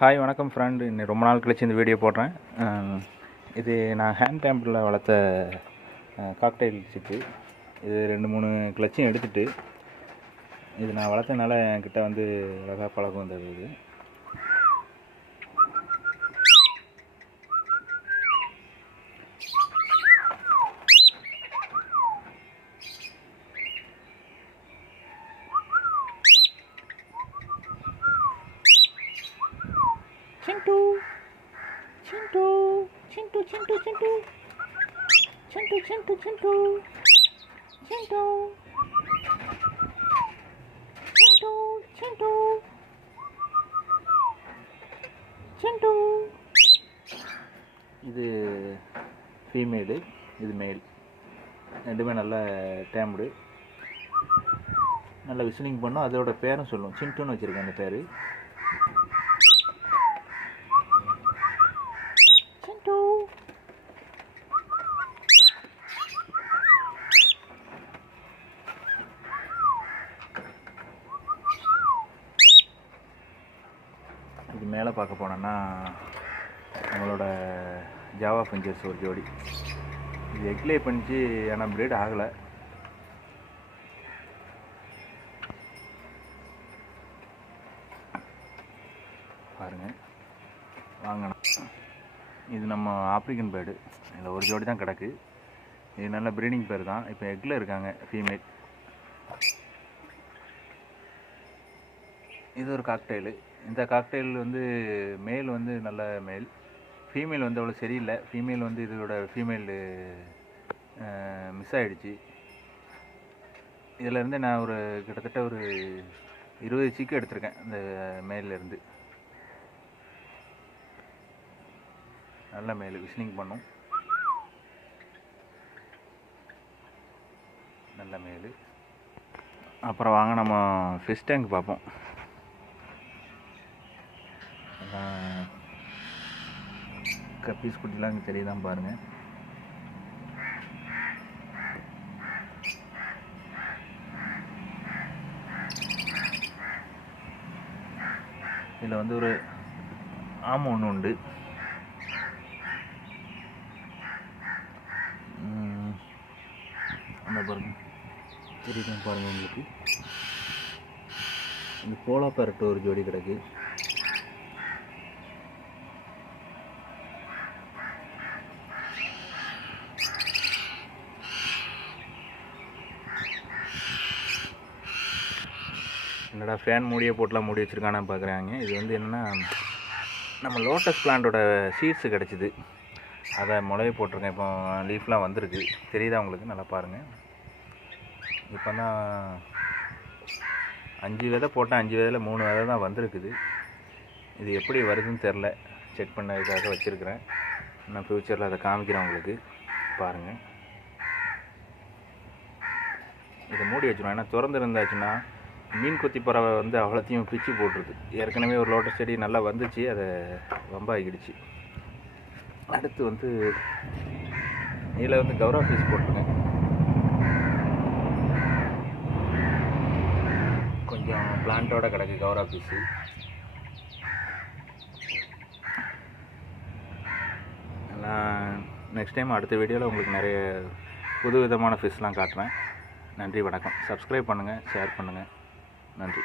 Hi வணக்கம் friend. இன்னும் ரொம்ப நாள் கழிச்சு இந்த வீடியோ போடுறேன். இது நான் ஹேண்ட் டேம்பில் வளர்த்த காக்டைல் சிப்பு. இது 2-3 கிளச்சையும் எடுத்துகிட்டு இது நான் வளர்த்தனால என்கிட்ட வந்து அழகாக பழக்கம் வந்தது. இது Chintu, Chintu, Chintu, Chintu, Chintu, Chintu, Chintu, Chintu, Chintu, Chintu, Chintu, Chintu. இது ஃபீமேலு, இது மேல். ரெண்டுமே நல்ல டேம்டு, நல்லா விசிலிங் பண்ணும். அதோட பேரும் சொல்லும், சின்ட்டுன்னு வச்சுருக்கேன் அந்த பேர். இது மேலே பார்க்க போனோன்னா நம்மளோட ஜாவா ஃபிஞ்சர்ஸ் ஒரு ஜோடி. இது எக்லே பண்ணிச்சு, ஆனால் ப்ரீட் ஆகலை. பாருங்கள், வாங்கணும். இது நம்ம ஆப்ரிக்கன் பேர்டு. இதில் ஒரு ஜோடி தான் கிடக்கு. இது நல்ல ப்ரீடிங் பேர் தான். இப்போ எக்கில் இருக்காங்க ஃபீமேல். இது ஒரு காக்டைலு. இந்த காக்டைல் வந்து மேல் வந்து நல்ல மேல், ஃபீமேல் வந்து அவ்வளோ சரியில்லை. ஃபீமேல் வந்து இதோட ஃபீமேல் மிஸ் ஆகிடுச்சு. இதிலேருந்து நான் கிட்டத்தட்ட ஒரு 20 சிக்கு எடுத்திருக்கேன் இந்த மேல்லேருந்து. நல்ல மேல், விசிலிங் பண்ணும், நல்ல மேல். அப்புறம் வாங்க நம்ம ஃபிஷ் டேங்க் பார்ப்போம். கப்பீஸ் குட்டிலாம் இங்கே தெரியுதான் பாருங்கள். இதில் வந்து ஒரு ஆமை ஒன்று உண்டு. அந்த பாருங்கள், தெரியுதான் பாருங்கள் உங்களுக்கு. இந்த போலா பேரட் ஒரு ஜோடி கிடக்கு. என்னடா ஃபேன் மூடியே போட்டுலாம் மூடி வச்சுருக்கானு பார்க்குறாங்க. இது வந்து என்னென்னா, நம்ம லோட்டஸ் பிளான்ட்டோட சீட்ஸு கிடச்சிது, அதை முளைய போட்டிருக்கேன். இப்போ லீஃப்லாம் வந்திருக்கு, தெரியுதா உங்களுக்கு? நல்லா பாருங்கள். இப்போ தான் 5 விதை போட்டேன். 5 விதையில் 3 விதை தான் வந்திருக்குது. இது எப்படி வருதுன்னு தெரில, செக் பண்ணதுக்காக வச்சுருக்கிறேன். நான் ஃப்யூச்சரில் அதை காமிக்கிறேன் உங்களுக்கு, பாருங்கள். இதை மூடி வச்சுருவேன், ஏன்னா திறந்து இருந்தாச்சுன்னா மீன் கொத்தி பறவை வந்து அவ்வளோத்தையும் பிச்சு போட்டுருது. ஏற்கனவே ஒரு லோட்டஸ் செடி நல்லா வந்துச்சு, அதை வம்பாகிடுச்சு. அடுத்து வந்து இதில் வந்து கௌரா ஃபிஷ் போட்டிருக்கேன். கொஞ்சம் பிளான்ட்டோட கிடக்கு கௌரா ஃபிஷ்ஷு. நான் நெக்ஸ்ட் டைம் அடுத்த வீடியோவில் உங்களுக்கு நிறைய புது விதமான ஃபிஷ்லாம் காட்டுறேன். நன்றி, வணக்கம். சப்ஸ்கிரைப் பண்ணுங்கள், ஷேர் பண்ணுங்கள். நன்றி.